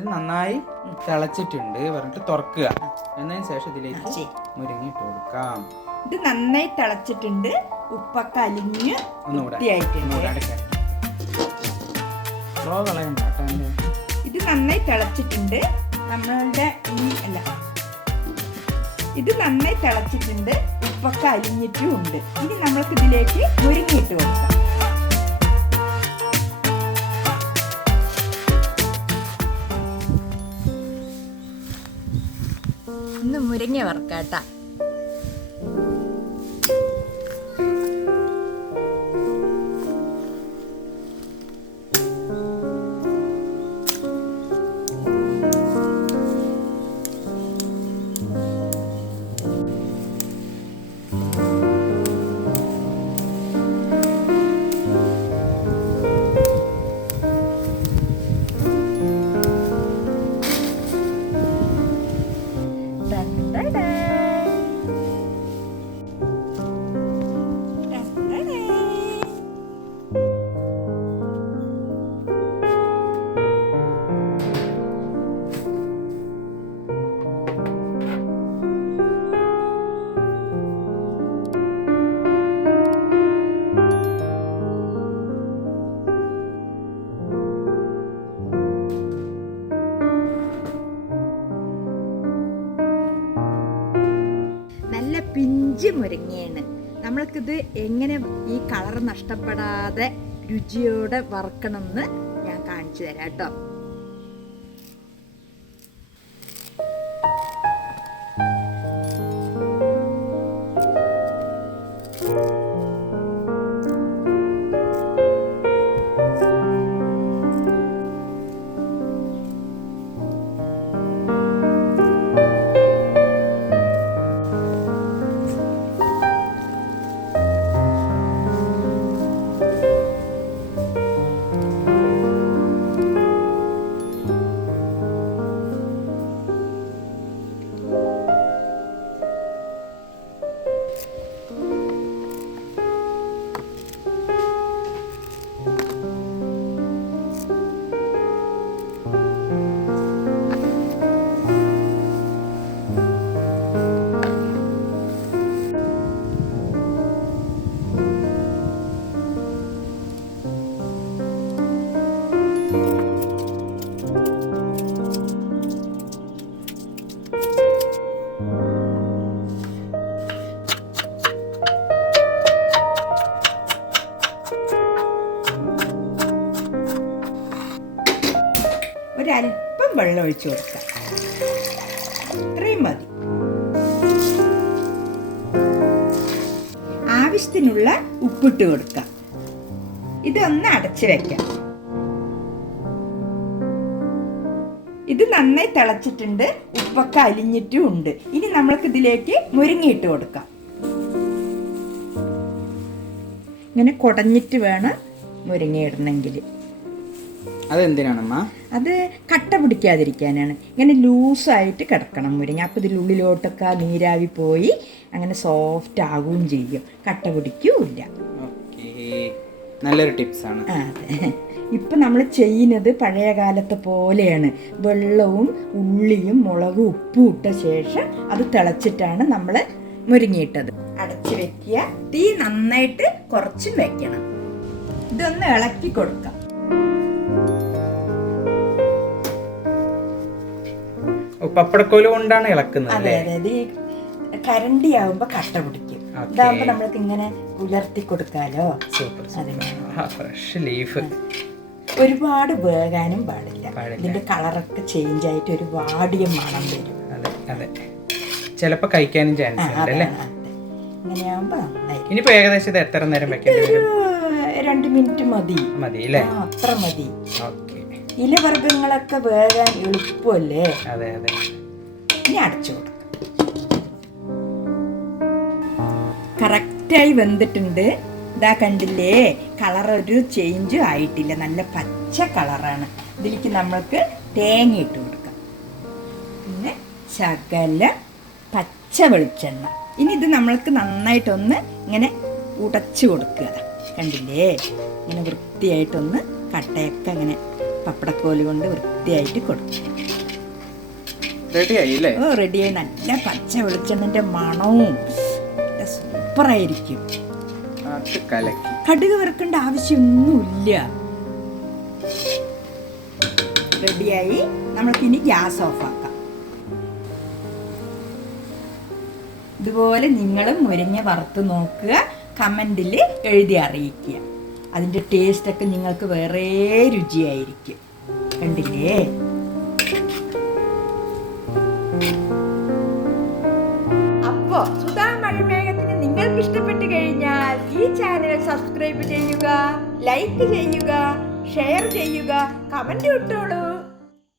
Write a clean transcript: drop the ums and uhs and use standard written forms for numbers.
ഇത് നന്നായി തിളച്ചിട്ടുണ്ട് പറഞ്ഞിട്ട് തുറക്കുക. എന്നതിന് ശേഷം ഇതിലേക്ക് മുരിങ്ങ ഇട്ട് കൊടുക്കാം. ഇത് നന്നായി തിളച്ചിട്ടുണ്ട്, ഉപ്പൊക്കെ അലിഞ്ഞ് ഇത് നന്നായി തിളച്ചിട്ടുണ്ട്. ഇത് നന്നായി തിളച്ചിട്ടുണ്ട്, ഉപ്പൊക്കെ അലിഞ്ഞിട്ടും ഉണ്ട്. ഇനി നമ്മൾക്ക് ഇതിലേക്ക് മുരിങ്ങ ഇട്ട് കൊടുക്കാം. ഇന്ന് മുരിങ്ങ വറുക്കാട്ടാ. പിഞ്ച് മുരിങ്ങയാണ്. നമ്മൾക്കിത് എങ്ങനെ ഈ കളർ നഷ്ടപ്പെടാതെ രുചിയോടെ വറുക്കണമെന്ന് ഞാൻ കാണിച്ചു തരാം കേട്ടോ. ഒരല്പം വെള്ളം ഒഴിച്ചു കൊടുക്കാം. ഇത്രയും മതി. ആവശ്യത്തിനുള്ള ഉപ്പിട്ട് കൊടുക്കാം. ഇതൊന്ന് അടച്ചു വെക്കാം. ഇത് നന്നായി തിളച്ചിട്ടുണ്ട്, ഉപ്പൊക്കെ അലിഞ്ഞിട്ടും ഉണ്ട്. ഇനി നമ്മൾക്ക് ഇതിലേക്ക് മുരിങ്ങ ഇട്ട് കൊടുക്കാം. ഇങ്ങനെ കുടഞ്ഞിട്ട് വേണം മുരിങ്ങ ഇടണമെങ്കിൽ. അതെന്തിനാണമ്മ? അത് കട്ട പിടിക്കാതിരിക്കാനാണ്. ഇങ്ങനെ ലൂസായിട്ട് കിടക്കണം മുരിങ്ങ. അപ്പോൾ ഇതിനുള്ളിലോട്ടൊക്കെ നീരാവി പോയി അങ്ങനെ സോഫ്റ്റ് ആകുകയും ചെയ്യും, കട്ട പിടിക്കൂല്ല. നല്ലൊരു ടിപ്സാണ്. അതെ. ഇപ്പം നമ്മൾ ചെയ്യുന്നത് പഴയ കാലത്തെ പോലെയാണ്. വെള്ളവും ഉള്ളിയും മുളകും ഉപ്പും ഇട്ട ശേഷം അത് തിളച്ചിട്ടാണ് നമ്മൾ മുരിങ്ങയിട്ടത്. അടച്ച് വെക്കുക. തീ നന്നായിട്ട് കുറച്ചും വെക്കണം. ഇതൊന്ന് ഇളക്കി കൊടുക്കാം. പപ്പടക്കോല് കൊണ്ടാണ് ഇളക്കുന്നത്. അതെ അതെ. ഈ കരണ്ടി ആവുമ്പോ കട്ട പിടിക്കും. ഇതാകുമ്പോ നമ്മൾക്ക് ഇങ്ങനെ ഉലർത്തി കൊടുക്കാലോ. Fresh leaf. ഒരുപാട് വേകാനും പാടില്ല. ഇതിന്റെ കളറൊക്കെ ചേഞ്ച് ആയിട്ട് ഒരു വാടിയ മണം വരും. അതെ, ചിലപ്പോ കഴിക്കാനും ചാൻസ് ഉണ്ട് അല്ലേ? ഇങ്ങനെയാവുമ്പോ നന്നായി. ഇനിയിപ്പോ ഏകദേശം ഇത് എത്ര നേരം വെക്കേണ്ടി വരും? 2 മിനിറ്റ് മതി അല്ലേ? അത്ര മതി. ഇലവർഗ്ഗങ്ങളൊക്കെ വേകാൻ എളുപ്പമല്ലേ? അതെ അതെ. ഇനി അടച്ചു കൊടുക്കാം. കറക്റ്റായി വെന്തിട്ടുണ്ട്. ഇതാ കണ്ടില്ലേ, കളർ ഒരു ചേഞ്ചും ആയിട്ടില്ല, നല്ല പച്ച കളറാണ്. ഇതിലേക്ക് നമ്മൾക്ക് തേങ്ങ ഇട്ട് കൊടുക്കാം. പിന്നെ ശകല പച്ച വെളിച്ചെണ്ണ. ഇനി ഇത് നമ്മൾക്ക് നന്നായിട്ടൊന്ന് ഇങ്ങനെ ഉടച്ചു കൊടുക്കുക. കണ്ടില്ലേ, ഇങ്ങനെ വൃത്തിയായിട്ടൊന്ന് കട്ടയൊക്കെ ഇങ്ങനെ പപ്പടക്കോല് കൊണ്ട് വൃത്തിയായിട്ട് കൊടുക്കും. റെഡിയായി അല്ലേ? ഓ റെഡിയായി. നല്ല പച്ച വെളിച്ചെണ്ണൻ്റെ മണവും നല്ല സൂപ്പറായിരിക്കും. കടുക് വറുക്കേണ്ട ആവശ്യമൊന്നുമില്ല. റെഡിയായി. നമ്മൾക്കിനി ഗ്യാസ് ഓഫാക്കാം. ഇതുപോലെ നിങ്ങളും മുരിങ്ങ വറുത്ത് നോക്കുക, കമൻറ്റിൽ എഴുതി അറിയിക്കുക. അതിൻ്റെ ടേസ്റ്റൊക്കെ നിങ്ങൾക്ക് വേറെ രുചിയായിരിക്കും. കണ്ടില്ലേ? അപ്പോൾ സുധാ മഴമേഘത്തിന് നിങ്ങൾക്ക് ഇഷ്ടപ്പെട്ട് കഴിഞ്ഞാൽ ഈ ചാനൽ സബ്സ്ക്രൈബ് ചെയ്യുക, ലൈക്ക് ചെയ്യുക, ഷെയർ ചെയ്യുക, കമൻറ്റ് ഇട്ടോളൂ.